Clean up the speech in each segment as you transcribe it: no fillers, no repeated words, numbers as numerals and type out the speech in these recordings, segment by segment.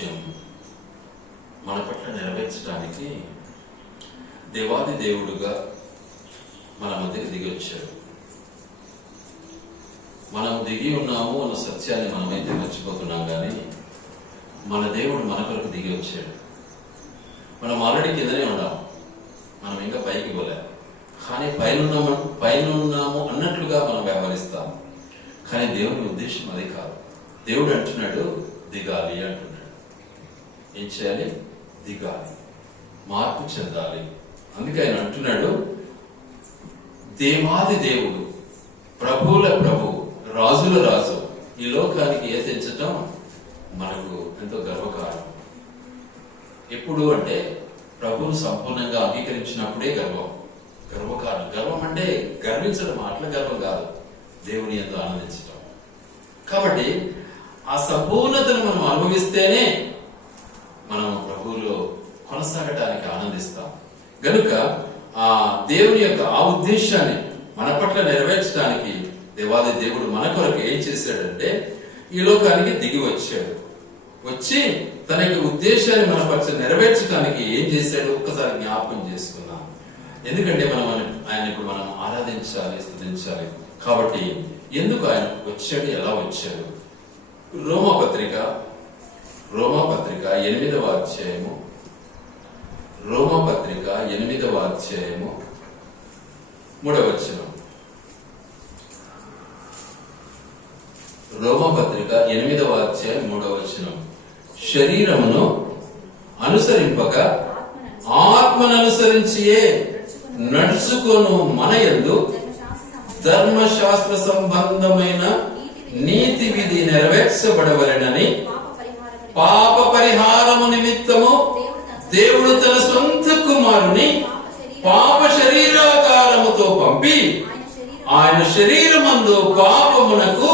వాక్యం మన పట్ల నెరవేర్చడానికి దేవాది దేవుడుగా మన మధ్యకి దిగి వచ్చాడు. మనం దిగి ఉన్నాము అన్న సత్యాన్ని మనమైతే మర్చిపోతున్నాం, కానీ మన దేవుడు మన కొరకు దిగి వచ్చాడు. మనం ఆల్రెడీ కిందనే ఉన్నాం, మనం ఇంకా పైకి పోలేం. కానీ పైన ఉన్నాము అన్నట్లుగా మనం వ్యవహరిస్తాం. కానీ దేవుని ఉద్దేశం అది కాదు. దేవుడు అంటున్నాడు దిగాలి అంటున్నాడు. ఏం చేయాలి? దిగాలి, మార్పు చెందాలి. అందుకే ఆయన అంటున్నాడు దేవాది దేవుడు, ప్రభువుల ప్రభు, రాజుల రాజు ఈ లోకానికి తెచ్చటం మనకు ఎంతో గర్వకారణం. ఎప్పుడు అంటే ప్రభువును సంపూర్ణంగా అంగీకరించినప్పుడే గర్వకారణం. గర్వం అంటే గర్వించడం, అట్ల గర్వం కాదు, దేవుని ఎంతో ఆనందించడం. కాబట్టి ఆ సంపూర్ణతను మనం అనుభవిస్తేనే మనం ప్రభువులో కొనసాగటానికి ఆనందిస్తాం. గనుక ఆ దేవుని యొక్క ఆ ఉద్దేశాన్ని మన పట్ల నెరవేర్చడానికి దేవాది దేవుడు మన కొరకు ఏం చేశాడంటే ఈ లోకానికి దిగి వచ్చాడు. వచ్చి తన యొక్క ఉద్దేశాన్ని మన పట్ల నెరవేర్చడానికి ఏం చేశాడు ఒక్కసారి జ్ఞాపకం చేసుకున్నాం. ఎందుకంటే ఆయన ఇప్పుడు మనం ఆరాధించాలి, స్తుతించాలి. కాబట్టి ఎందుకు ఆయన వచ్చాడు, ఎలా వచ్చాడు? రోమాపత్రిక 8వ అధ్యాయము, రోమాపత్రిక 8వ అధ్యాయము 3వ వచనం. రోమాపత్రిక 8వ అధ్యాయం 3వ వచనం. శరీరమును అనుసరింపక ఆత్మను అనుసరించియే నడుచుకొను మన యందు ధర్మశాస్త్ర సంబంధమైన నీతి విధి నెరవేర్చబడవలెనని పాప పరిహారము నిమిత్తము దేవుడు తన సొంత కుమారుని పాప శరీరాకారముతో పంపి ఆయన శరీరమందు పాపమునకు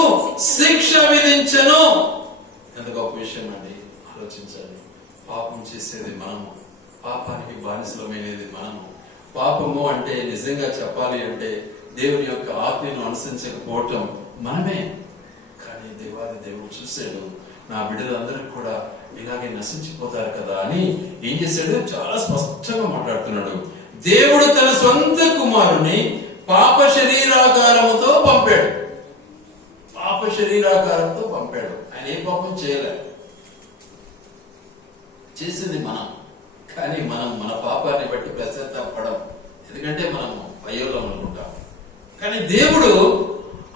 శిక్ష విధించెను. ఎంత గొప్ప విషయం అండి, ఆలోచించండి. పాపం చేసేది మనము, పాపానికి బానిసలమైనది మనము. పాపము అంటే నిజంగా చెప్పాలి అంటే దేవుని యొక్క ఆజ్ఞను అనుసరించకపోవటం మనమే. కానీ దేవాది దేవుడు చూశాడు, నా బిడ్డలందరూ కూడా ఇలాగే నశించిపోతారు కదా అని ఏం చేశాడు? చాలా స్పష్టంగా మాట్లాడుతున్నాడు. దేవుడు తన సొంత కుమారుని పాప శరీరాకారముతో పంపాడు. పాప శరీరాకారంతో పంపాడు. ఆయన ఏ పాపం చేయలేదు, చేసింది మనం. కానీ మనం మన పాపాన్ని బట్టి పశ్చాత్తాపడం, ఎందుకంటే మనం అయ్యోలో అనుకుంటాం. కానీ దేవుడు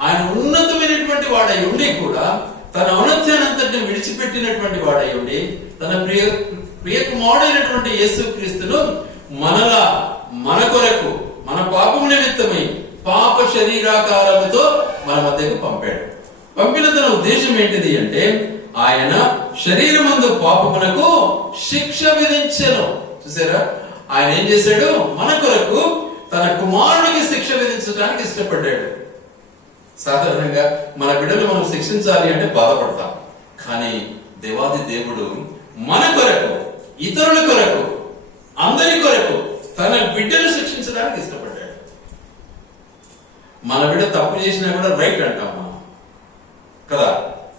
ఆయన ఉన్నతమైనటువంటి వాడై ఉండి కూడా తన ఔన్నత్యానంతటిని విడిచిపెట్టినటువంటి వాడై ఉండి తన ప్రియ కుమారుడైనటువంటి యేసుక్రీస్తును మనలా మన కొరకు మన పాపము నిమిత్తమై పాప శరీరాకారముతో మన మధ్యకు పంపాడు. పంపిన తన ఉద్దేశం ఏంటిది అంటే ఆయన శరీరమందు పాపమునకు శిక్ష విధించెను. చూసారా, ఆయన ఏం చేశాడు? మన కొరకు తన కుమారుడికి శిక్ష విధించడానికి ఇష్టపడ్డాడు. సాధారణంగా మన బిడ్డలు మనం శిక్షించాలి అంటే బాధపడతాం. కానీ దేవాది దేవుడు మన కొరకు, ఇతరుల కొరకు, అందరి కొరకు తన బిడ్డను శిక్షించడానికి ఇష్టపడ్డాడు. మన బిడ్డ తప్పు చేసినా కూడా రైట్ అంటాం మనం కదా,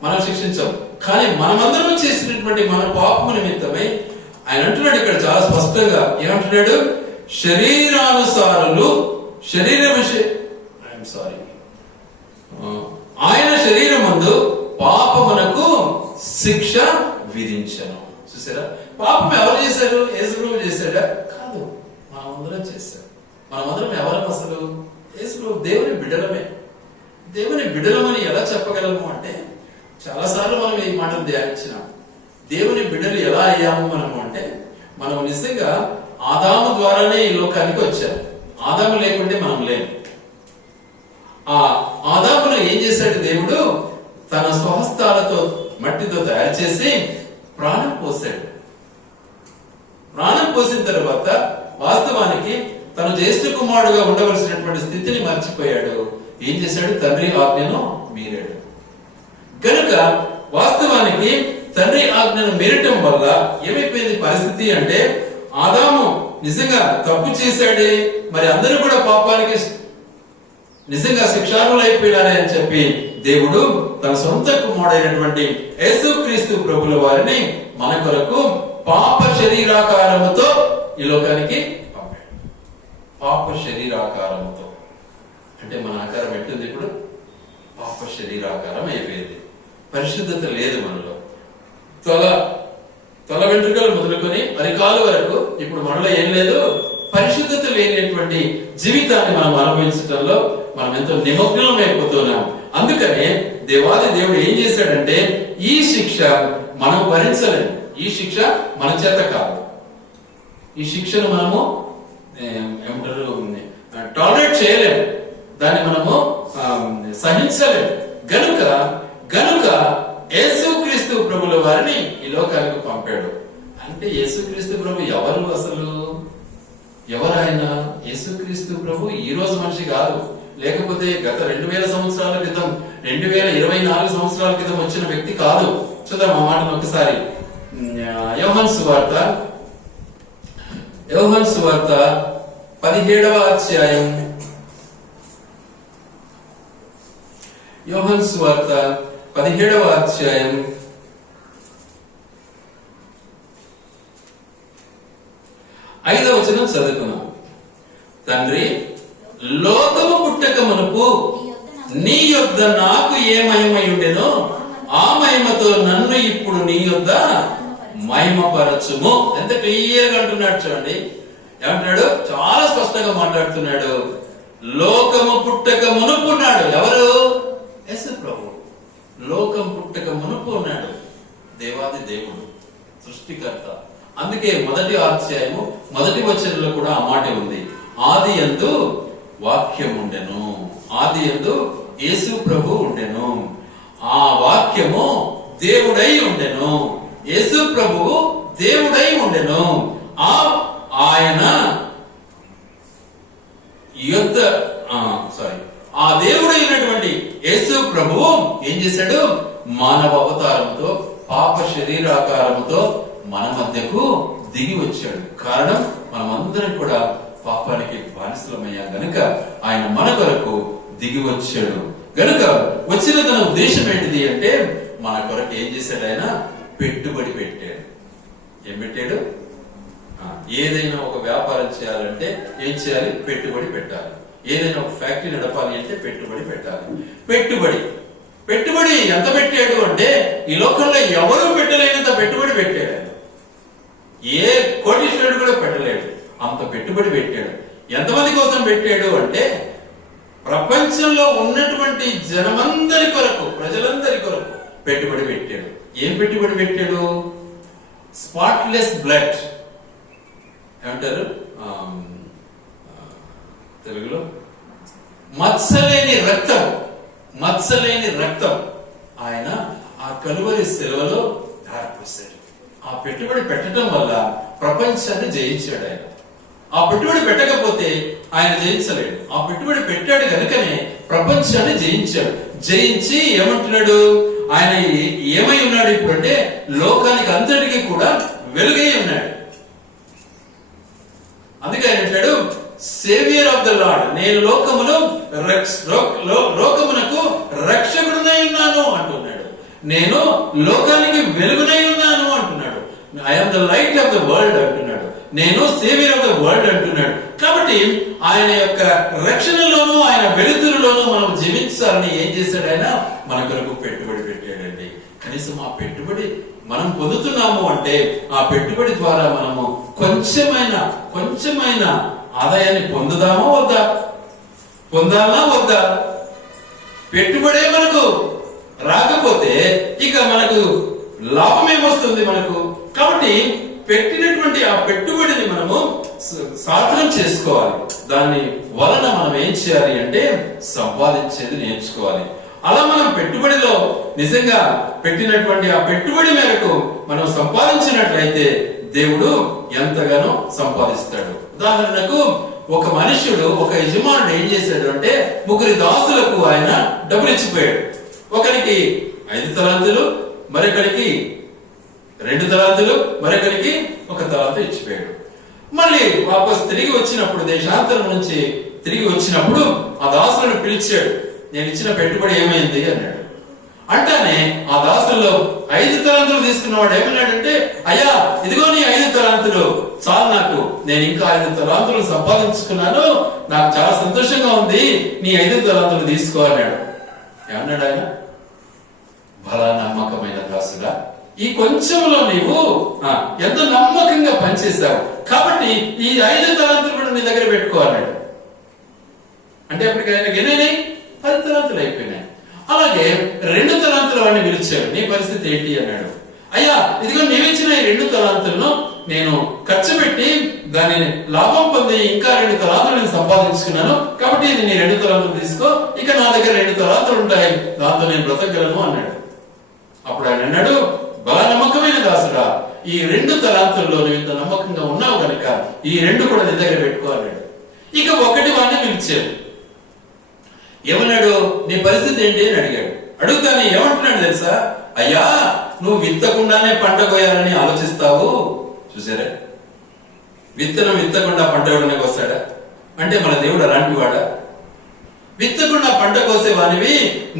మనం శిక్షించాం. కానీ మనమందరం చేసినటువంటి మన పాపము నిమిత్తమై ఆయన అంటున్నాడు ఇక్కడ చాలా స్పష్టంగా. ఏమంటున్నాడు? శరీరానుసారులు ఆయన శరీరమందు పాపమునకు శిక్ష విధించను. చూసారా, పాపం ఎవరు చేశారు? యేసుప్రభు చేశాడా? కాదు, మనమందరం చేశారు. మనమందరం ఎవరం? అసలు యేసుప్రభు దేవుని బిడ్డలమే. దేవుని బిడ్డలమని ఎలా చెప్పగలము అంటే చాలాసార్లు మనం ఈ మాటలు ధ్యానించినాం. దేవుని బిడ్డలు ఎలా అయ్యాము మనము అంటే మనం నిజంగా ఆదాము ద్వారానే ఈ లోకానికి వచ్చారు. ఆదాము లేకుంటే మనం లేము. ఆ ఆదామును ఏం చేశాడు దేవుడు? తన స్వహస్తాలతో మట్టితో తయారు చేసి ప్రాణం పోసాడు. ప్రాణం పోసిన తర్వాత వాస్తవానికి తన జ్యేష్ఠ కుమారుడుగా ఉండవలసినటువంటి స్థితిని మర్చిపోయాడు. ఏం చేశాడు? తండ్రి ఆజ్ఞను మీరాడు. కనుక వాస్తవానికి తండ్రి ఆజ్ఞను మీరటం వల్ల ఏమైపోయింది పరిస్థితి అంటే ఆదాము నిజంగా తప్పు చేశాడే, మరి అందరూ కూడా పాపానికి నిజంగా శిక్షార్హులు అయిపోయినారే అని చెప్పి దేవుడు తన సొంత కుమారుడైనటువంటి యేసుక్రీస్తు ప్రభుల వారిని మన కొరకు పాప శరీరాకారముతో ఈ లోకానికి పంపాడు. పాప శరీరాకారముతో అంటే మన ఆకారం ఎట్టుంది? ఇప్పుడు పాప శరీరాకారం అయిపోయింది. పరిశుద్ధత లేదు మనలో. తల వెంట్రుకలు మొదలుకొని అరికాలు వరకు ఇప్పుడు మనలో ఏం లేదు. పరిశుద్ధత లేనటువంటి జీవితాన్ని మనం అనుభవించడంలో మనం ఎంతో నిమగ్నం అయిపోతున్నాం. అందుకనే దేవాది దేవుడు ఏం చేశాడంటే ఈ శిక్ష మనం భరించలేము. ఈ శిక్ష మన చేత కాదు. ఈ శిక్షను మనము ఏమంటారు టాలరేట్ చేయలేము. దాన్ని మనము సహించలేము. గనుక యేసుక్రీస్తు ప్రభుల వారిని ఈ లోకానికి పంపాడు. అంటే యేసుక్రీస్తు ప్రభు ఎవరు? అసలు ఎవరు ఆయన? యేసుక్రీస్తు ప్రభు ఈ రోజు మనిషి కాదు. లేకపోతే గత 2000 సంవత్సరాల క్రితం 2024 సంవత్సరాల క్రితం వచ్చిన వ్యక్తి కాదు. చూద్దాం ఆ మాటను ఒకసారి. యోహాను సువార్త 17వ అధ్యాయం. యోహాను సువార్త 17వ అధ్యాయం 5వ వచనం చదువుకున్నాం. తండ్రి, లోకము పుట్టక మునుపు నీ యొద్ద నాకు ఏ మహిమై ఉండెనో ఆ మహిమతో నన్ను ఇప్పుడు నీ యొద్ద మహిమపరచుము. ఎంత క్లియర్ గా అంటున్నాడు చూడండి. ఏమంటున్నాడు? చాలా స్పష్టంగా మాట్లాడుతున్నాడు. లోకము పుట్టక మునుపు ఉన్నాడు. ఎవరు? యేసు ప్రభు. లోకం పుట్టక మునుపు ఉన్నాడు. దేవాది దేవుడు, సృష్టికర్త. అందుకే మొదటి అధ్యాయము 1వ వచనంలో కూడా ఆ మాట ఉంది. ఆది యందు వాక్యం ఉండెను. ఆది యందు యేసు ప్రభు ఉండెను. ఆ వాక్యము దేవుడై ఉండెను. యేసు ప్రభువు దేవుడై ఉండెను. ఆయన ఆ దేవుడైనటువంటి యేసు ప్రభువు ఏం చేశాడు? మానవ అవతారంతో పాప శరీరాకారంతో మన మధ్యకు దిగి వచ్చాడు. కారణం మనమందరం కూడా పాపానికి బానిసలమయ్యాం గనుక ఆయన మన కొరకు దిగి వచ్చాడు. గనుక వచ్చిన తన ఉద్దేశం ఏంటిది అంటే మన కొరకు ఏం చేశాడు? ఆయన పెట్టుబడి పెట్టాడు. ఏం పెట్టాడు? ఏదైనా ఒక వ్యాపారం చేయాలంటే ఏం చేయాలి? పెట్టుబడి పెట్టాలి. ఏదైనా ఒక ఫ్యాక్టరీ నడపాలి అంటే పెట్టుబడి పెట్టాలి. పెట్టుబడి ఎంత పెట్టాడు అంటే ఈ లోకంలో ఎవరు పెట్టలేనంత పెట్టుబడి పెట్టాడు. ఏ కోటీశ్వరుడు కూడా పెట్టలేడు. అంత పెట్టుబడి పెట్టాడు. ఎంతమంది కోసం పెట్టాడు అంటే ప్రపంచంలో ఉన్నటువంటి జనమందరి కొరకు, ప్రజలందరి కొరకు పెట్టుబడి పెట్టాడు. ఏం పెట్టుబడి పెట్టాడు? స్పాట్లెస్ బ్లడ్ ఏమంటారు తెలుగులో? మచ్చలేని రక్తం ఆయన ఆ కలువరి శిలువలో ధారపోసాడు. ఆ పెట్టుబడి పెట్టడం వల్ల ప్రపంచాన్ని జయించాడు ఆయన. ఆ పెట్టుబడి పెట్టకపోతే ఆయన జయించలేడు. ఆ పెట్టుబడి పెట్టాడు కనుకనే ప్రపంచాన్ని జయించాడు. జయించి ఏమంటున్నాడు? ఆయన ఏమై ఉన్నాడు ఇప్పుడు అంటే లోకానికి అంతటికీ కూడా వెలుగై ఉన్నాడు. అందుకే ఆయన అంటాడు, సేవియర్ ఆఫ్ ద లార్డ్, నేను లోకమునకు రక్షకుడునై ఉన్నాను అంటున్నాడు. నేను లోకానికి వెలుగునై ఉన్నాను అంటున్నాడు. I am the light of the world అంటున్నాడు. నేను సేవియర్ ఆఫ్ ద వరల్డ్ అంటున్నాడు. కాబట్టి ఆయన యొక్క రక్షణలోనూ ఆయన వెలుతురులోనూ మనం జీవించాలని ఏం చేశాడు? ఆయన మన కొరకు పెట్టుబడి పెట్టాడండి. కనీసం ఆ పెట్టుబడి మనం పొందుతున్నాము అంటే ఆ పెట్టుబడి ద్వారా మనము కొంచెమైన ఆదాయాన్ని పొందుదామా వద్దా? పొందాలా వద్దా? పెట్టుబడే మనకు రాకపోతే ఇక మనకు లాభం ఏమొస్తుంది మనకు? కాబట్టి పెట్టినటువంటి ఆ పెట్టుబడిని మనము సాధనం చేసుకోవాలి. దాని వలన మనం ఏం చేయాలి అంటే సంపాదించేది నేర్చుకోవాలి. అలా మనం పెట్టుబడిలో నిజంగా పెట్టినటువంటి ఆ పెట్టుబడి మేరకు మనం సంపాదించినట్లయితే దేవుడు ఎంతగానో సంపాదిస్తాడు. ఉదాహరణకు ఒక మనుష్యుడు, ఒక యజమానుడు ఏం చేశాడు అంటే 3 దాసులకు ఆయన డబ్బులు ఇచ్చిపోయాడు. ఒకరికి 5 తలాంతులు, మరొకరికి 2 తలాంతులు, మరొకరికి 1 తలాంతు ఇచ్చిపోయాడు. మళ్ళీ వాపస్ తిరిగి వచ్చినప్పుడు, దేశాంతరం నుంచి తిరిగి వచ్చినప్పుడు ఆ దాసులను పిలిచాడు. నేను ఇచ్చిన పెట్టుబడి ఏమైంది అన్నాడు. అంటానే ఆ దాసుల్లో 5 తలాంతులు తీసుకున్నవాడు ఏమన్నాడంటే, అయ్యా ఇదిగో నీ 5 తలాంతులు చాలు, నాకు నేను ఇంకా 5 తలాంతులు సంపాదించుకున్నాను, నాకు చాలా సంతోషంగా ఉంది, నీ 5 తలాంతులు తీసుకో అన్నాడు. ఏమన్నాడు ఆయన? బలా నమ్మకమైన దాసుడా, ఈ కొంచెంలో నీవు ఎంత నమ్మకంగా పనిచేశావు, కాబట్టి ఈ 5 తలాంతులు కూడా నీ దగ్గర పెట్టుకో అన్నాడు. అంటే అప్పటికి ఆయనకి ఎన్నైనాయి? 10 తలాంతులు అయిపోయినాయి. అలాగే 2 తలాంతుల వాడిని పిలిచాడు. నీ పరిస్థితి ఏంటి అన్నాడు. అయ్యా ఇదిగో నీవిచ్చిన ఈ 2 తలాంతులను నేను ఖర్చు పెట్టి దానిని లాభం పొంది ఇంకా 2 తలాంతులు నేను సంపాదించుకున్నాను, కాబట్టి ఇది నీ 2 తలాంతులు తీసుకో, ఇక నా దగ్గర 2 తలాంతులు ఉంటాయి, దాంతో నేను బ్రతకగలను అన్నాడు. అప్పుడు ఆయన అన్నాడు, బలా నమ్మకమైన దాసుడా, ఈ 2 తలాంతుల్లో నువ్వు ఇంత నమ్మకంగా ఉన్నావు కనుక ఈ 2 కూడా నీ దగ్గర పెట్టుకో అన్నాడు. ఇక 1 వాడిని పిలిచాడు. ఏమన్నాడు? నీ పరిస్థితి ఏంటి అని అడిగాడు. అడుగుతానే ఏమంటున్నాడు తెలుసా? అయ్యా నువ్వు విత్తకుండానే పంట కోయాలని ఆలోచిస్తావు. చూసారా, విత్తనం విత్తకుండా పంట ఇవ్వడానికి వస్తాడా? అంటే మన దేవుడు అలాంటి వాడా? విత్తకుండా పంట కోసే వానివి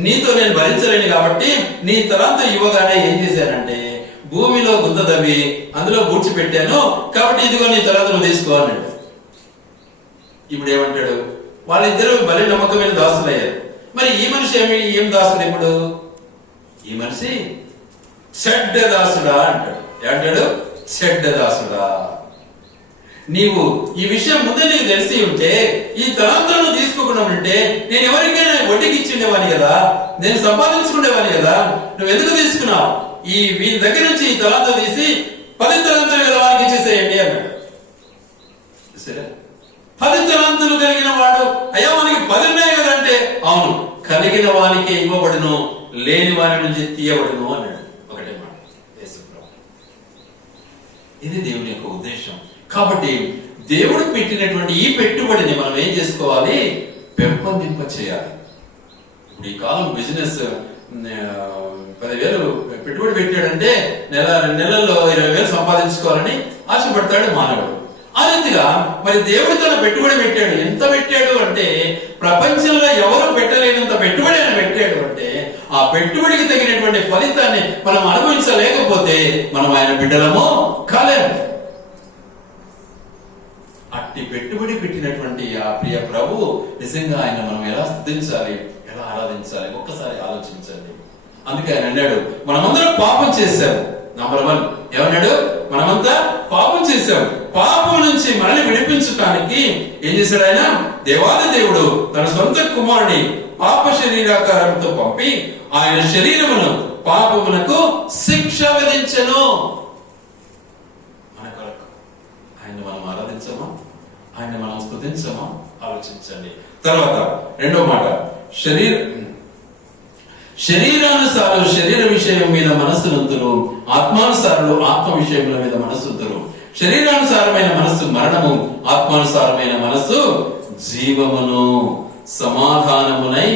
నీతో నేను భరించలేను కాబట్టి నీ తలాంతు ఇవ్వగానే ఏం చేశానంటే భూమిలో గుంత తవ్వి అందులో పూడ్చిపెట్టాను, కాబట్టి ఇదిగో నీ తలాంతులు తీసుకో అన్నాడు. ఇప్పుడు ఏమంటాడు? వాళ్ళిద్దరూ బలి నమ్మకమైన దాసులయ్యారు. మరి ఈ మనిషి ఏం దాసుడు? ఇప్పుడు ఈ మనిషి చెడ్డ దాసుడా అంటాడు. ఏమంటాడు? చెడ్డ దాసుడా, నీవు ఈ విషయం ముందే నీకు తెలిసి ఉంటే, ఈ తలాంతులను తీసుకోకుండా ఉంటే నేను ఎవరికైనా వడ్డీకి ఇచ్చిండేవాని కదా, నేను సంపాదించుకునేవాని కదా, నువ్వు ఎందుకు తీసుకున్నావు? ఈ వీరి దగ్గర నుంచి ఈ తలాంతులు తీసి 10 తలాంతులు గల వారికి ఇచ్చేసేయండి అన్నాడు. సరే, 10 తలాంతులు కలిగిన వాడు, అయ్యా మనకి 10 ఉన్నాయి కదంటే, అవును కలిగిన వానికే ఇవ్వబడును, లేని వారి నుంచి తీయబడును అన్నాడు. ఒకటే మాట. ఇది దేవుని యొక్క ఉద్దేశం. కాబట్టి దేవుడు పెట్టినటువంటి ఈ పెట్టుబడిని మనం ఏం చేసుకోవాలి? పెంపొందింప చేయాలి. ఇప్పుడు ఈ కాలం బిజినెస్ 10,000 పెట్టుబడి పెట్టాడంటే 2 నెలల్లో 20,000 సంపాదించుకోవాలని ఆశపడతాడు మానవుడు. ఆ రీతిగా మరి దేవుడు తన పెట్టుబడి పెట్టాడు. ఎంత పెట్టాడు అంటే ప్రపంచంలో ఎవరు పెట్టలేనంత పెట్టుబడి ఆయన పెట్టాడు. అంటే ఆ పెట్టుబడికి తగినటువంటి ఫలితాన్ని మనం అనుభవించలేకపోతే మనం ఆయన బిడ్డలము కాలేము. అట్టి పెట్టుబడి పెట్టినటువంటి ఆ ప్రియ ప్రభు నిజంగా ఆయన మనం ఎలా స్తుతించాలి, ఎలా ఆరాధించాలి ఒక్కసారి ఆలోచించండి. అందుకే ఆయన అన్నాడు, మనమందరం పాపం చేశాం. నంబర్ 1 ఏమన్నాడు? మనమంతా పాపం చేశాం. పాపం నుంచి మనల్ని విడిపించడానికి ఏం చేశాడు ఆయన? దేవాది దేవుడు తన సొంత కుమారుని పాప శరీరాకారంతో పంపి ఆయన శరీరమును పాపమునకు శిక్ష విధించెను. మన కొరకు ఆయన మనం ఆరాధించమా? ఆయన మనం స్తుతించమా? ఆలోచించండి. తర్వాత 2వ మాట, శరీరానుసారులు శరీర విషయం మీద మనస్సునంతురు, ఆత్మానుసారులు ఆత్మ విషయముల మీద మనస్సుంతురు. శరీరానుసారమైన మనస్సు మరణము, ఆత్మానుసారమైన మనస్సు జీవమును సమాధానమునై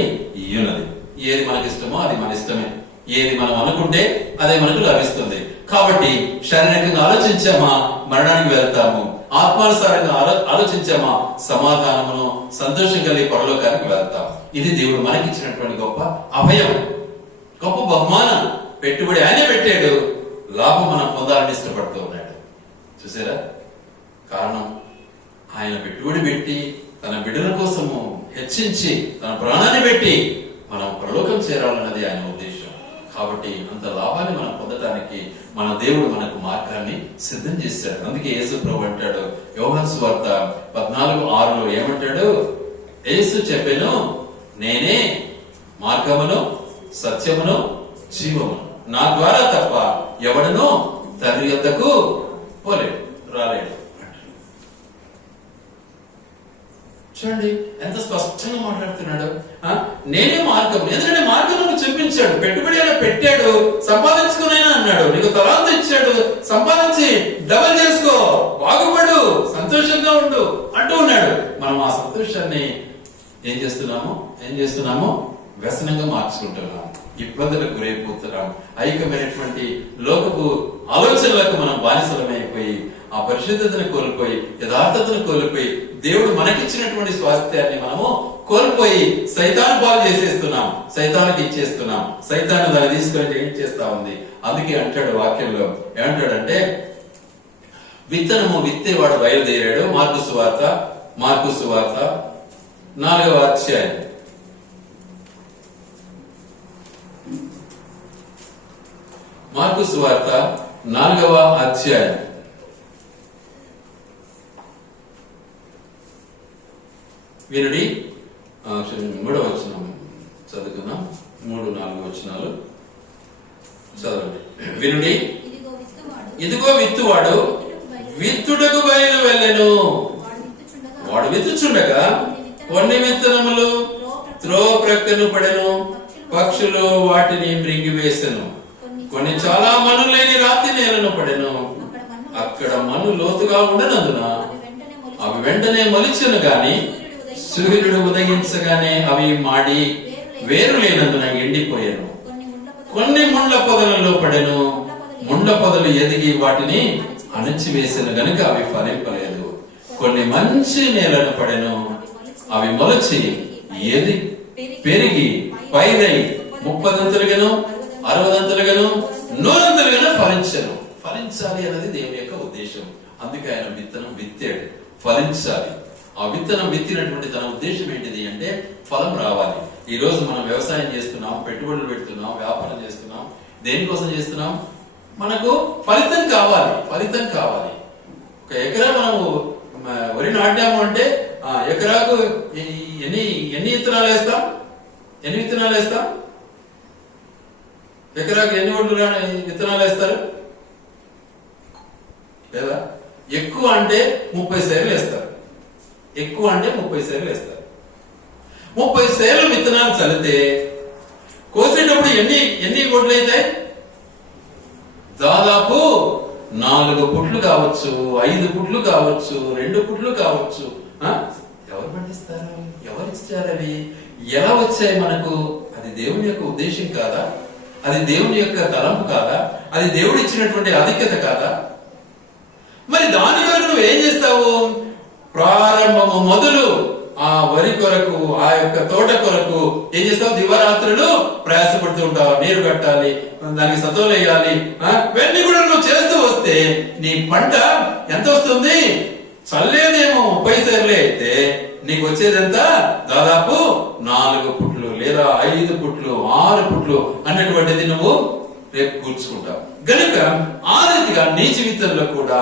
ఇయునది. ఏది మనకి ఇష్టమో అది మన ఇష్టమే, ఏది మనం అనుకుంటే అదే మనకు లభిస్తుంది. కాబట్టి శారీరకంగా ఆలోచించామా మరణానికి వెళ్తాము, ఆత్మానుసారంగా ఆలోచించామా సమాధానమును సంతోషం కలిగి పరలోకానికి వెళ్తాం. ఇది దేవుడు మనకి ఇచ్చినటువంటి గొప్ప అభయం, గొప్ప బహుమానం. పెట్టుబడి ఆయనే పెట్టాడు, లాభం మనం పొందాలని ఇష్టపడుతూ ఉన్నాడు. చూసారా, కారణం ఆయన పెట్టుబడి పెట్టి తన బిడ్డల కోసము హెచ్చించి తన ప్రాణాన్ని పెట్టి మనం పరలోకం చేరాలన్నది ఆయన ఉద్దేశం. కాబట్టి అంత లాభాన్ని మనం పొందడానికి మన దేవుడు మనకు మార్గాన్ని సిద్ధం చేశాడు. అందుకే యేసు ప్రభు అంటాడు యోహాను సువార్త 14:6 ఏమంటాడు? యేసు చెప్పెను, నేనే మార్గమును సత్యమును జీవమును, నా ద్వారా తప్ప ఎవడనూ తండ్రి యొద్దకు పోలేడు, రాలేడు. చూడండి ఎంత స్పష్టంగా మాట్లాడుతున్నాడు. నేనే మార్గం, ఎందుకంటే మార్గం నాకు చూపించాడు. పెట్టుబడి అయినా పెట్టాడు, సంపాదించుకునైనా అన్నాడు, నీకు తలాంతు ఇచ్చాడు, సంపాదించి డబల్ చేసుకో, బాగుపడు, సంతోషంగా ఉండు అంటూ ఉన్నాడు. మనం ఆ సంతోషాన్ని ఏం చేస్తున్నాము? వ్యసనంగా మార్చుకుంటున్నాం, ఇబ్బందులకు గురైపోతున్నాం, ఐక్యమైనటువంటి లోకపు ఆలోచనలకు మనం బానిసలమైపోయి ఆ పరిశుద్ధతను కోల్పోయి యథార్థతను కోల్పోయి దేవుడు మనకిచ్చినటువంటి స్వాస్థ్యాన్ని మనము కోల్పోయి సైతాను పాలు చేసేస్తున్నాం, సైతానికి ఇచ్చేస్తున్నాం. సైతాను దాన్ని తీసుకొని ఏం చేస్తా ఉంది. అందుకే అంటాడు వాక్యంలో, ఏమంటాడంటే విత్తనము విత్తేవాడు బయలుదేరాడు. మార్కు సువార్త 4వ అధ్యాయం. మార్కు సువార్త 4వ అధ్యాయం. వినుడి 3వ వచనం చదువుకున్నాం. 3-4 వచనాలు చదవండి. వినుడి, ఇదిగో విత్తువాడు విత్తుటకు బయలు వెళ్ళెను. వాడు విత్తుచుండగా కొన్ని విత్తనములు త్రోవ ప్రక్కను పడెను, పక్షులు వాటిని మృంగివేసెను. కొన్ని చాలా మన్ను లేని రాతి నేలను పడెను. అక్కడ మన్ను లోతుగా ఉండనందున అవి వెంటనే మొలిచెను, గాని సూర్యుడు ఉదయించగానే అవి మాడి వేరు లేనందున ఎండిపోయాను. కొన్ని ముండ్ల పొదలలో పడెను, ముండ్ల పొదలు ఎదిగి వాటిని అణచివేసిన గనుక అవి ఫలింపలేదు. కొన్ని మంచి నేలను పడెను, అవి మొలచి పెరిగి పైరై 30 60 100 ఫలించను. ఫలించాలి అన్నది దేవుని యొక్క ఉద్దేశం. అందుకే ఆయన విత్తనం విత్తాడు, ఫలించాలి. ఆ విత్తనం విత్తినటువంటి తన ఉద్దేశం ఏంటిది అంటే ఫలం రావాలి. ఈ రోజు మనం వ్యవసాయం చేస్తున్నాం, పెట్టుబడులు పెడుతున్నాం, వ్యాపారం చేస్తున్నాం. దేనికోసం చేస్తున్నాం? మనకు ఫలితం కావాలి. ఒక ఎకరా మనము వరి నాటాము అంటే ఎకరాకు ఎన్ని విత్తనాలు వేస్తాం? ఎకరాకు ఎన్ని ఒడ్లు విత్తనాలు వేస్తారు? లేదా ఎక్కువ అంటే 30 సేర్లు వేస్తారు. 30 సేర్లు విత్తనాలు చల్లితే కోసేటప్పుడు ఎన్ని ఒడ్లు అవుతాయి? దాదాపు 4 పుట్లు కావచ్చు, 5 పుట్లు కావచ్చు, 2 పుట్లు కావచ్చు. ఎవరు పండిస్తారు? ఎవరు ఇచ్చారు? అవి ఎలా వచ్చాయి మనకు? అది దేవుని యొక్క ఉద్దేశం కాదా? అది దేవుని యొక్క తలంపు కాదా? అది దేవుడు ఇచ్చినటువంటి ఆధిక్యత కాదా? మరి దాని వరకు నువ్వు ఏం చేస్తావు? ప్రారంభము మొదలు ఆ వరి కొరకు, ఆ యొక్క తోట కొరకు ఏం చేస్తావు? దివారాత్రులు ప్రయాసపడుతూ ఉంటావు. నీరు కట్టాలి, దానికి సతోలు వేయాలి. ఇవన్నీ కూడా నువ్వు చేస్తూ వస్తే నీ పంట ఎంత వస్తుంది? చల్లేదేమో 30 సేర్లే అయితే నీకు వచ్చేదంతా దాదాపు 4 పుట్లు లేదా 5 పుట్లు 6 పుట్లు అన్నటువంటిది నువ్వు రేపు కూర్చుకుంటావు. గనుక ఆ రీతిగా నీ జీవితంలో కూడా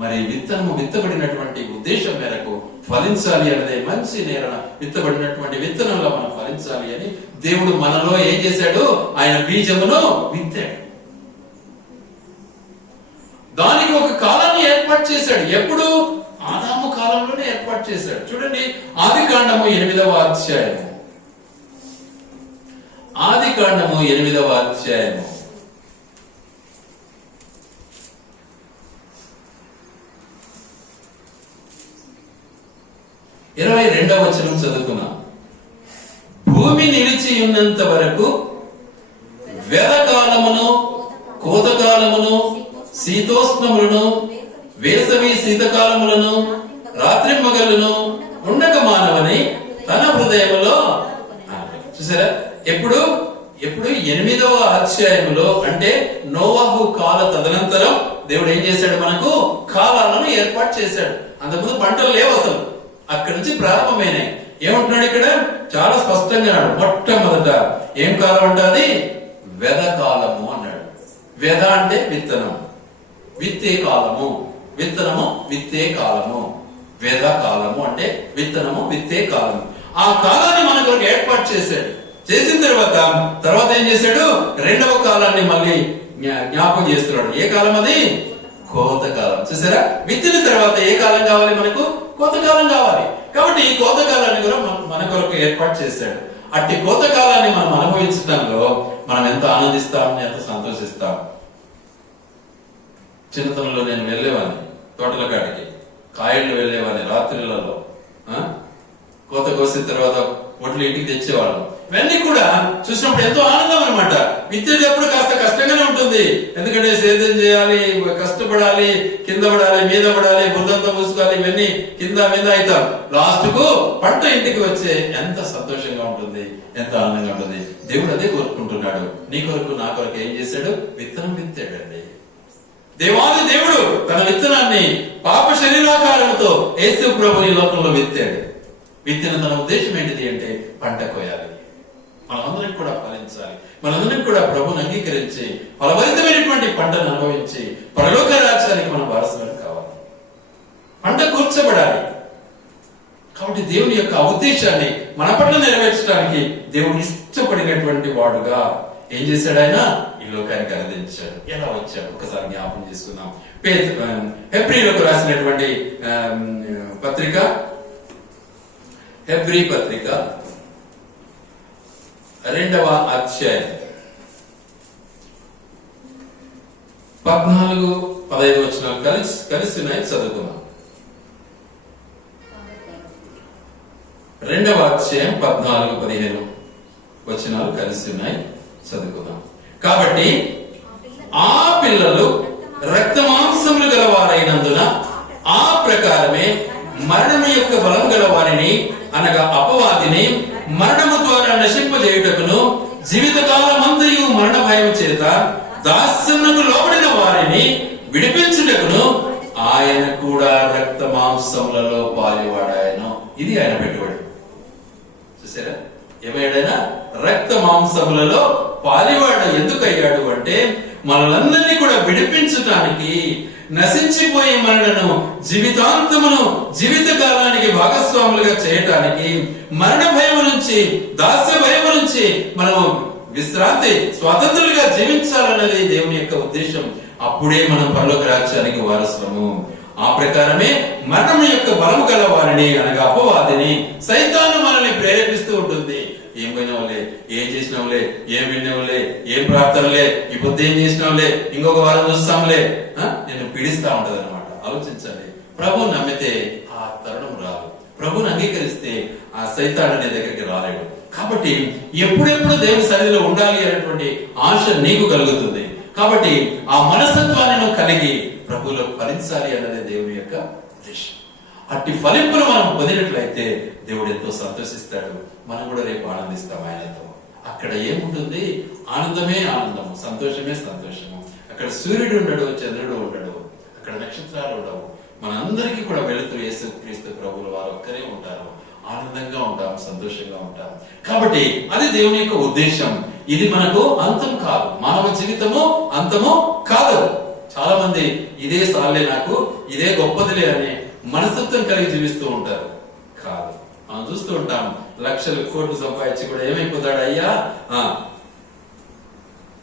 మరి విత్తనము విత్తబడినటువంటి ఉద్దేశం మేరకు ఫలించాలి అన్నదే మంచి నేరణ విత్తబడినటువంటి విత్తనంలో మనం ఫలించాలి అని దేవుడు మనలో ఏం చేశాడు? ఆయన బీజమును విత్తాడు. దానికి ఒక కాలాన్ని ఏర్పాటు చేశాడు. ఎప్పుడు? ఆదాము కాలంలోనే ఏర్పాటు చేశాడు. చూడండి, ఆదికాండము 8వ అధ్యాయము. 22వ వచనం చదువుకున్నాం. భూమి నిలిచి ఉన్నంత వరకు వేదకాలమును, కోతకాలమును, శీతోష్ణములను, వేసవి శీతకాలములను, రాత్రింబగలను ఉండక మానవని తన హృదయములో. చూసారా? ఎప్పుడు 8వ అధ్యాయములో అంటే నోవహు కాల తదనంతరం దేవుడు ఏం చేశాడు? మనకు కాలాలను ఏర్పాటు చేశాడు. అంతకుముందు పంటలు లేవు అసలు. అక్కడి నుంచి ప్రారంభమైనాయి. ఏమంటున్నాడు ఇక్కడ? చాలా స్పష్టంగా అన్నాడు. మొట్టమొదట ఏం కాలం అంటాది? వెద కాలము అన్నాడు. వెద అంటే విత్తనం, విత్తే కాలము. విత్తనము విత్తే కాలము. వేద కాలము అంటే విత్తనము విత్తే కాలము. ఆ కాలాన్ని మన కొరకు ఏర్పాటు చేశాడు. చేసిన తర్వాత ఏం చేశాడు? 2వ కాలాన్ని మళ్ళీ జ్ఞాపకం చేస్తున్నాడు. ఏ కాలం అది? కోతకాలం. చూసారా? విత్తిన తర్వాత ఏ కాలం కావాలి మనకు? కోతకాలం కావాలి. కాబట్టి ఈ కోతకాలాన్ని కూడా మన కొరకు ఏర్పాటు చేశాడు. అట్టి కోతకాలాన్ని మనం అనుభవించడంలో మనం ఎంత ఆనందిస్తాం, ఎంత సంతోషిస్తాం. చిన్నతనంలో నేను వెళ్ళేవాడిని తోటల కాడికి, కాయళ్ళు వెళ్ళేవాడిని రాత్రులలో. కోత కోసిన తర్వాత ఒడ్లు ఇంటికి తెచ్చేవాళ్ళం. ఇవన్నీ కూడా చూసినప్పుడు ఎంతో ఆనందం అనమాట. విత్తేటప్పుడు కాస్త కష్టంగానే ఉంటుంది, ఎందుకంటే సేద్యం చేయాలి, కష్టపడాలి, కింద పడాలి, మీద పడాలి, బురదంతా పూసుకోవాలి, ఇవన్నీ కింద మీద అవుతాం. లాస్ట్ కు పంట ఇంటికి వచ్చే ఎంత సంతోషంగా ఉంటుంది, ఎంత ఆనందంగా ఉంటుంది. దేవుడు అదే కోరుకుంటున్నాడు. నీ కొరకు నా కొరకు ఏం చేశాడు? విత్తనం విత్తాడండి. దేవాది దేవుడు తన విత్తనాన్ని పాప శరీరాకారంతో యేసు ప్రభుని లోకంలో విత్తాడు. విత్తిన తన ఉద్దేశం ఏంటిది అంటే పంట కోయాలి, మనందరికి కూడా ఫలించాలి, మనందరికి కూడా ప్రభుని అంగీకరించి ఫలభరితమైనటువంటి పంటను అనుభవించి పరలోక రాజ్యానికి మనం వారసులు కావాలి. పంట కూర్చబడాలి. కాబట్టి దేవుని యొక్క ఉద్దేశాన్ని మన పట్ల నెరవేర్చడానికి దేవుడు ఇష్టపడినటువంటి వాడుగా ఏం చేశాడు? ఆయన ఈ లోకానికి అందించాడు. ఎలా వచ్చాడు ఒకసారి జ్ఞాపకం చేసుకుందాం. హెబ్రీలకు రాసినటువంటి పత్రిక, హెబ్రీ పత్రిక 2వ అధ్యాయం 14-15 వచనాలు కలిసి ఉన్నాయి, చదువుకున్నాం. 2వ అధ్యాయం 14-15 వచనాలు కలిసి ఉన్నాయి, చదువుకుందాం. కాబట్టి ఆ పిల్లలు రక్త మాంసములు గలవారైనందున ఆ ప్రకారమే మరణము యొక్క బలం గల వారిని, అనగా అపవాదిని, మరణము ద్వారా నశింపజేయుటకును జీవితకాలమంతయు మరణ భయం చేత దాస్యమునకు లోబడిన వారిని విడిపించుటకును ఆయన కూడా రక్త మాంసములలో పాలివాడాయను. ఇది ఆయన పెట్టుబడి. చూసారా? ఏమయ్యాడైనా రక్త మాంసములలో పాలివాడ ఎందుకు అయ్యాడు అంటే మనలందరినీ కూడా విడిపించటానికి, నశించిపోయే మనలను జీవితాంతమును జీవిత కాలానికి భాగస్వాములుగా చేయటానికి, మరణ భయం నుంచి, దాస్య భయం నుంచి మనము విశ్రాంతి స్వతంత్రులుగా జీవించాలన్నది దేవుని యొక్క ఉద్దేశం. అప్పుడే మనం పరలోక రాజ్యానికి వారసులము. ఆ ప్రకారమే మరణం యొక్క బలము గల వారిని, అనగా అపవాదిని, సైతాను మనల్ని ప్రేరేపిస్తూ ఉంటుంది. ఏం పోయినావులే, ఏం చేసినావులే, ఏం విన్నావులే, ఏం ప్రార్థనలే, ఈ పొద్దు ఏం చేసినావులే, ఇంకొక వారం చూస్తాంలే, నేను పీడిస్తా ఉంటది అనమాట. ఆలోచించండి. ప్రభువు నమ్మితే ఆ తరుణం రాదు. ప్రభువుని అంగీకరిస్తే ఆ సైతాను నీ దగ్గరికి రాలేడు. కాబట్టి ఎప్పుడెప్పుడు దేవుని సన్నిధిలో ఉండాలి అనేటువంటి ఆశ నీకు కలుగుతుంది. కాబట్టి ఆ మనస్తత్వాన్ని నువ్వు కలిగి ప్రభువులో ఫలించాలి అన్నదే దేవుని యొక్క ఉద్దేశం. అట్టి ఫలింపును మనం పొందినట్లయితే దేవుడు ఎంతో సంతోషిస్తాడు. మనం కూడా రేపు ఆనందిస్తాం ఆయనతో. అక్కడ ఏముంటుంది? ఆనందమే ఆనందము, సంతోషమే సంతోషము. అక్కడ సూర్యుడు ఉండడు, చంద్రుడు ఉండడు, అక్కడ నక్షత్రాలు ఉండవు. మనందరికీ కూడా వెలుతురు యేసు క్రీస్తు ప్రభువుల వారు ఒక్కరే ఉంటారు. ఆనందంగా ఉంటాం, సంతోషంగా ఉంటాం. కాబట్టి అది దేవుని యొక్క ఉద్దేశం. ఇది మనకు అంతం కాదు. మానవ జీవితము అంతము కాదు. చాలా మంది ఇదే సార్లే, నాకు ఇదే గొప్పదిలే అనే మనస్తత్వం కలిగి జీవిస్తూ ఉంటారు. కాదు. మనం చూస్తూ ఉంటాం, లక్షలు కోట్లు సంపాదించి కూడా ఏమైపోతాడు? అయ్యా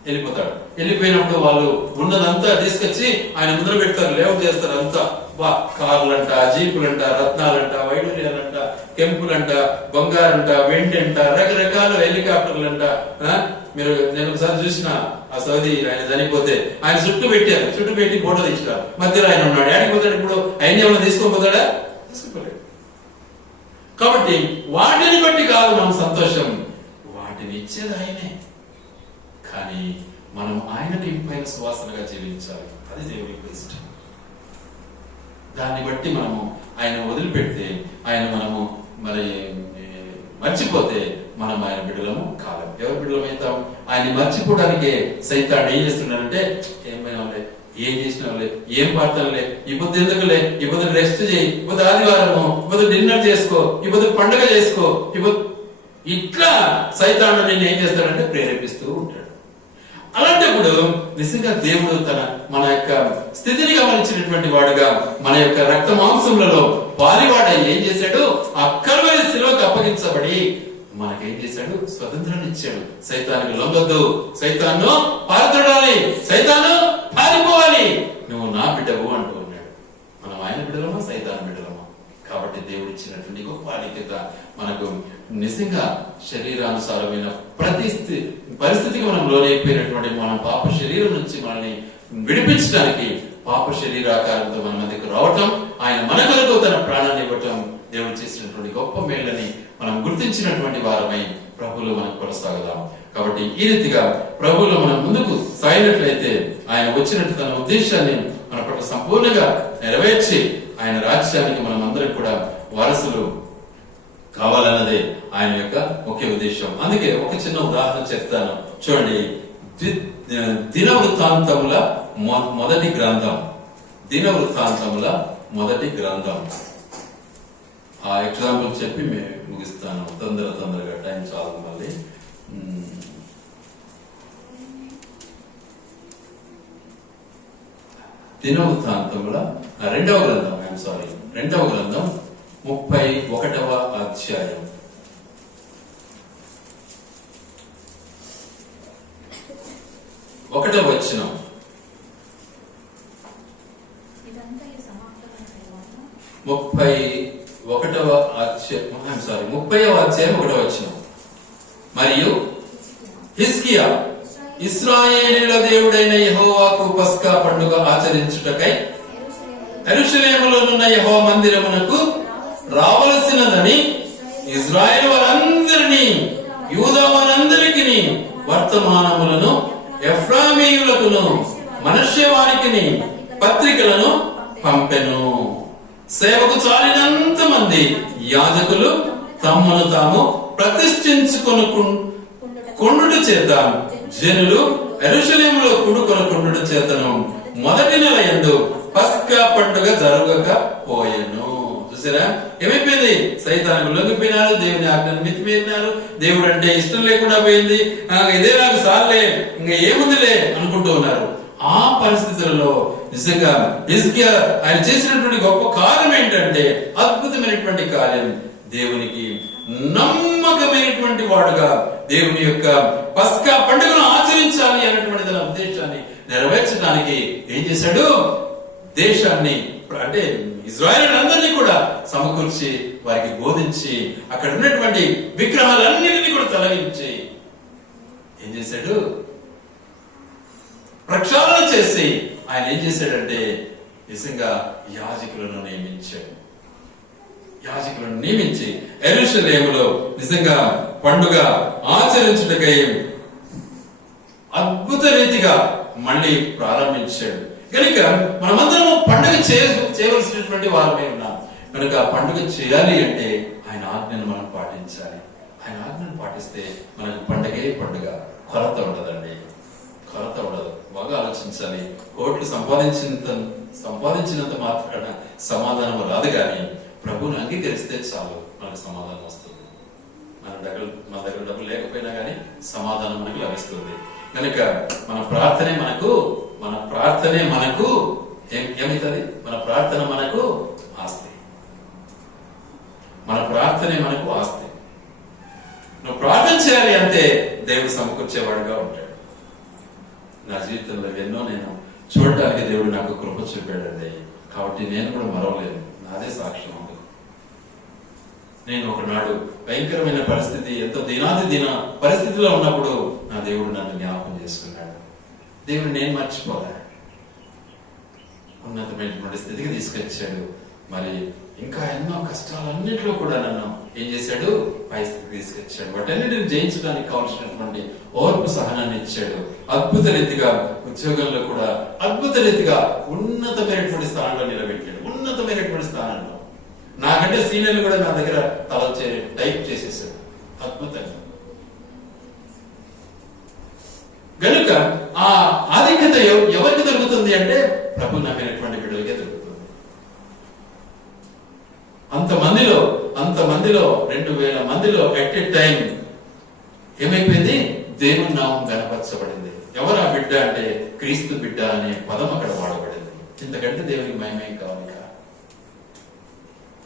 వెళ్ళిపోతాడు. వెళ్ళిపోయినప్పుడు వాళ్ళు ఉన్నదంతా తీసుకొచ్చి ఆయన ముందర పెడతారు, లేవ చేస్తారు. అంతా కార్లంట, జీపులంట, రత్నాలంట, వైడూర్యాలంట, కెంపులంట, బంగారంట, వెండి అంట, రకరకాల హెలికాప్టర్లంట. నేను ఒకసారి చూసిన ఆ సౌదీ ఆయన చనిపోతే ఆయన చుట్టూ పెట్టారు, చుట్టూ పెట్టి ఫోటో తీసినారు. మధ్యలో ఆయన ఉన్నాడు. ఆడికి పోతాడు. ఇప్పుడు ఆయన ఏమైనా తీసుకోపోతాడా? తీసుకోలేడు. కాబట్టి వాటిని బట్టి కాదు మన సంతోషం, వాటిని ఇచ్చేది ఆయనే. కానీ మనం ఆయనకు ఇంపైన సువాసనగా జీవించాలి. అది దేవునికి ఇష్టం. దాన్ని బట్టి మనము ఆయన వదిలిపెడితే, ఆయన మనము మరి మర్చిపోతే మనం ఆయన బిడ్డలము కాలం. ఎవరి బిడ్డలమైతాం? ఆయన మర్చిపోవడానికే సైతాన్ని ఏం చేస్తున్నాడంటే, ఏమైనా ఏం చేసినావులే, ఏం పాడతానులే, ఈ పొద్దు ఎందుకులే, ఈ పొద్దు రెస్ట్ చేయి, ఈ పొద్దు ఆదివారము, ఈ పొద్దు డిన్నర్ చేసుకో, ఈ పొద్దు పండుగ చేసుకో, ఈ పొద్దు ఇట్లా సైతాను నేను ఏం చేస్తాడంటే ప్రేరేపిస్తూ ఉంటాడు. అలాంటప్పుడు నిజంగా దేవుడు మన యొక్క స్థితిని గమనించినటువంటి వాడుగా మన యొక్క రక్త మాంసములలో పాలివాడ ఏం చేశాడు? ఆ కల్వరి శిలువకు అప్పగించబడి మనకేం చేశాడు? స్వతంత్రాన్ని ఇచ్చాడు. సైతానికి లొంగొద్దు, సైతాన్ని పారద్రోడాలి, సైతాను పారిపోవాలి, నువ్వు నా బిడ్డవు అంటూ ఉన్నాడు. మనం ఆయన బిడ్డలమా, సైతాను బిడ్డలమా? కాబట్టి దేవుడు ఇచ్చినటువంటి గొప్ప ఆధిక్యత మనకు నిజంగా శరీరానుసారమైన ప్రతి పరిస్థితికి మనం లోనైపోయినటువంటి మన పాప శరీరం నుంచి మనల్ని విడిపించడానికి, పాప శరీరాకారంతో మన మధ్యకు రావటం, ఆయన మన కొరకు తన ప్రాణాన్ని ఇవ్వటం దేవుడు చేసినటువంటి గొప్ప మేళ్ళని మనం గుర్తించినటువంటి వారమై ప్రభువులో మనం కొనసాగుదాం. కాబట్టి ఈ రీతిగా ప్రభువులో మనం ముందుకు సాగినట్లయితే ఆయన వచ్చినట్టు తన ఉద్దేశాన్ని మన పట్ల సంపూర్ణంగా నెరవేర్చి ఆయన రాజ్యానికి మనం అందరం కూడా వారసులు కావాలన్నదే ఆయన యొక్క ముఖ్య ఉద్దేశం. అందుకే ఒక చిన్న ఉదాహరణ చెప్తాను చూడండి. దినవృత్తాంతముల మొదటి గ్రంథం, దినవృత్తాంతముల మొదటి గ్రంథం. ఆ ఎగ్జాంపుల్ చెప్పి మేము ముగిస్తాను తొందరగా, టైం చాలు. మళ్ళీ దినవృత్తాంతముల రెండవ గ్రంథం 31వ అధ్యాయం 1వ వచనం. 30వ అధ్యాయం 1వ వచనం. మరియు హిజ్కియా ఇశ్రాయేలీయుల దేవుడైన యెహోవాకు పస్కా పండుగ ఆచరించుటకై యెరూషలేములోనున్న యెహోవా మందిరమునకు రావలసినదని ఇశ్రాయేలు వారందరినీ యూదా వారందరికీ వర్తమానములను ఎఫ్రామీయులకును మనష్య వారికి పత్రికలను పంపెను. సేవకు చాలినంత మంది యాజకులు తమను తాము ప్రతిష్ఠించుకొనుకుండుట చేత జనులు యెరూషలేములో కూడుకొనుకుండుట చేతను మొదటి నెల యందు పస్కా పండుగ జరగకపోయెను. చూసారా ఏమైపోయింది? సైతానికి లొంగిపోయినారు, దేవుని ఆజ్ఞను మితిమీరినారు, దేవుడు అంటే ఇష్టం లేకుండా పోయింది. ఇదే నాకు సార్లే, ఇంకా ఏముందిలే అనుకుంటూ ఉన్నారు. ఆ పరిస్థితులలో నిజంగా హిజ్కియా ఆయన చేసినటువంటి గొప్ప కార్యం ఏంటంటే అద్భుతమైనటువంటి కార్యం. దేవునికి నమ్మకమైనటువంటి వాడుగా దేవుని యొక్క పస్కా పండుగను ఆచరించాలి అనేటువంటి తన ఉద్దేశాన్ని నెరవేర్చడానికి ఏం చేశాడు? దేశాన్ని అంటే ఇశ్రాయేలులందరినీ కూడా సమకూర్చి వారికి బోధించి అక్కడ ఉన్నటువంటి విగ్రహాలన్నిటినీ కూడా తొలగించి ఏం చేశాడు? ప్రక్షాళన చేసి ఆయన ఏం చేశాడంటే నిజంగా యాజకులను నియమించి యెరూషలేములో నిజంగా పండుగ ఆచరించుటకై అద్భుత రీతిగా మళ్ళీ ప్రారంభించాడు. కనుక మనమందరం పండుగ చేయవలసినటువంటి వారమే ఉన్నాం. కనుక పండుగ చేయాలి అంటే ఆయన ఆజ్ఞను మనం పాటించాలి. ఆయన ఆజ్ఞను పాటిస్తే మనకు పండుగే పండుగ. కొరత ఉండదండి, కొరత ఉండదు. బాగా ఆలోచించాలి. కోట్లు సంపాదించినంత మాత్రాన సమాధానం రాదు, కానీ ప్రభువుని అంగీకరిస్తే చాలు మనకు సమాధానం వస్తుంది. మన దగ్గర డబ్బులు లేకపోయినా కానీ సమాధానం మనకు లభిస్తుంది. కనుక మన ప్రార్థనే మనకు ఏమవుతుంది? మన ప్రార్థన మనకు ఆస్తి. మన ప్రార్థనే మనకు ఆస్తి. నువ్వు ప్రార్థన చేయాలి అంటే దేవుడు సమకూర్చేవాడుగా ఉంటాడు. నా జీవితంలో ఎన్నో నేను చూడటానికి దేవుడు నాకు కృప చూపాడండి. కాబట్టి నేను కూడా మరవలేను. నాదే సాక్ష్యం. నేను ఒకనాడు భయంకరమైన పరిస్థితి, ఎంతో దిన పరిస్థితిలో ఉన్నప్పుడు నా దేవుడు నన్ను జ్ఞాపకం చేసుకున్నాడు. దేవుడు నేను మర్చిపోలే, ఉన్నతమైనటువంటి స్థితికి తీసుకొచ్చాడు. మరి ఇంకా ఎన్నో కష్టాలన్నింటిలో కూడా నన్ను ఏం చేశాడు? పై స్థితికి తీసుకొచ్చాడు. వాటన్నిటిని జయించడానికి కావాల్సినటువంటి ఓర్పు సహనాన్ని ఇచ్చాడు. అద్భుత రీతిగా ఉద్యోగంలో కూడా అద్భుత రీతిగా ఉన్నతమైనటువంటి స్థానంలో నిలబెట్టాడు. ఉన్నతమైనటువంటి స్థానంలో నాకంటే సీనియర్లు కూడా నా దగ్గర తల టైప్ చేసేసాడు. అద్భుతంగా. గనుక ఆ ఆధిక్యత ఎవరికి దొరుకుతుంది అంటే ప్రభు నమ్మినటువంటి బిడ్డలకే దొరుకుతుంది. అంతమందిలో 2000 మందిలో ఎట్ ఎ టైం ఏమైపోయింది? దేవుని నామం కనపరచబడింది. ఎవరు ఆ బిడ్డ అంటే క్రీస్తు బిడ్డ అనే పదం అక్కడ వాడబడింది. ఇంతకంటే దేవునికి మహిమేం కావాలి?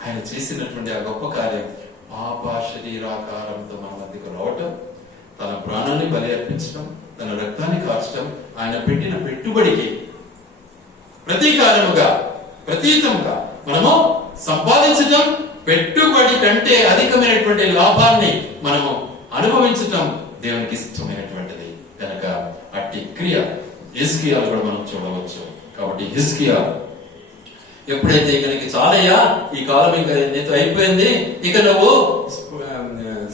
ఆయన చేసినటువంటి ఆ గొప్ప కార్యం పాప శరీరాకారంతో మన మధ్యకు రావటం, తన ప్రాణాన్ని బలి అర్పించడం, తన రక్తాన్ని కార్చడం, ఆయన పెట్టిన పెట్టుబడికి ప్రతీతంగా మనము సంపాదించటం, పెట్టుబడి కంటే అధికమైనటువంటి లాభాన్ని మనము అనుభవించటం దేవునికి ఇష్టమైనటువంటిది. కనుక అట్టి క్రియ హిజ్కియాలో కూడా మనం చూడవచ్చు. కాబట్టి హిజ్కియా ఎప్పుడైతే ఇక నీకు చాలయ్యా, ఈ కాలం ఇంకా నీతో అయిపోయింది, ఇక నువ్వు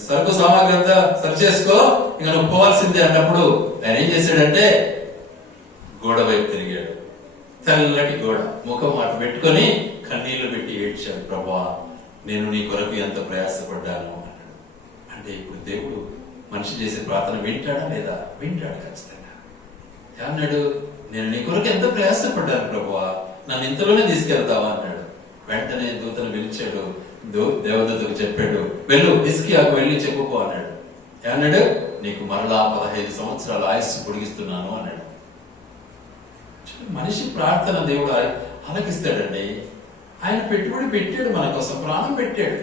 సరుకు సామాగ్రి అంతా సరి చేసుకో, ఇంకా నువ్వు పోవాల్సిందే అన్నప్పుడు ఆయన ఏం చేశాడంటే గోడ వైపు తిరిగాడు. తెల్లటి గోడ, ముఖం అటు పెట్టుకొని కన్నీళ్లు పెట్టి ఏడ్చాడు. ప్రభా, నేను నీ కొరకు ఎంత ప్రయాసపడ్డాను అన్నాడు. అంటే ఇప్పుడు దేవుడు మనిషి చేసే ప్రార్థన వింటాడా లేదా? వింటాడు ఖచ్చితంగా. ఏమన్నాడు? నేను నీ కొరకు ఎంత ప్రయాసపడ్డాను ప్రభువా, నన్ను ఇంతలోనే తీసుకెళ్తావా అన్నాడు. వెంటనే దూతను పిలిచాడు. దేవదూతకు చెప్పాడు, వెళ్ళు హిజ్కియాకు వెళ్ళి చెప్పుకో అన్నాడు. ఏమన్నాడు? నీకు మరలా 15 సంవత్సరాల ఆయుస్సు పొడిగిస్తున్నాను అన్నాడు. మనిషి ప్రార్థన దేవుడు ఆలకిస్తాడండి. ఆయన పెట్టుబడి పెట్టాడు, మన కోసం ప్రాణం పెట్టాడు.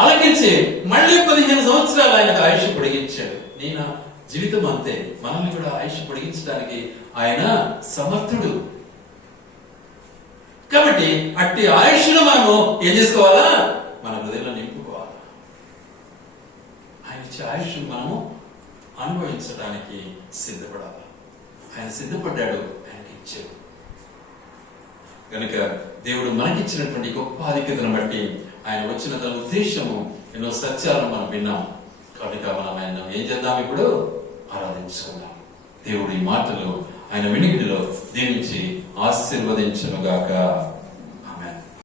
ఆలకించి మళ్ళీ 15 సంవత్సరాలు ఆయనకు ఆయుష్ పొడిగించాడు. నేను జీవితం అంతే, మనల్ని కూడా ఆయుష్ పొడిగించడానికి ఆయన సమర్థుడు. కాబట్టి అట్టి ఆయుష్ను మనము ఏం చేసుకోవాలా? మన హృదయంలో నింపుకోవాలి. ఆయన ఇచ్చే ఆయుష్ మనము అనుభవించడానికి సిద్ధపడాలి. ఆయన సిద్ధపడ్డాడు, ఆయనకి ఇచ్చాడు. కనుక దేవుడు మనకిచ్చినటువంటి గొప్ప ఆధిక్యతను బట్టి ఆయన వచ్చిన తన ఉద్దేశము ఎన్నో సత్యాలను మనం విన్నాం. కనుక మనం ఆయన ఏం చేద్దాం? ఇప్పుడు ఆరాధించుకుందాం. దేవుడు ఈ మాటలు ఆయన వినికిడిలో దీవించి ఆశీర్వదించునుగాక.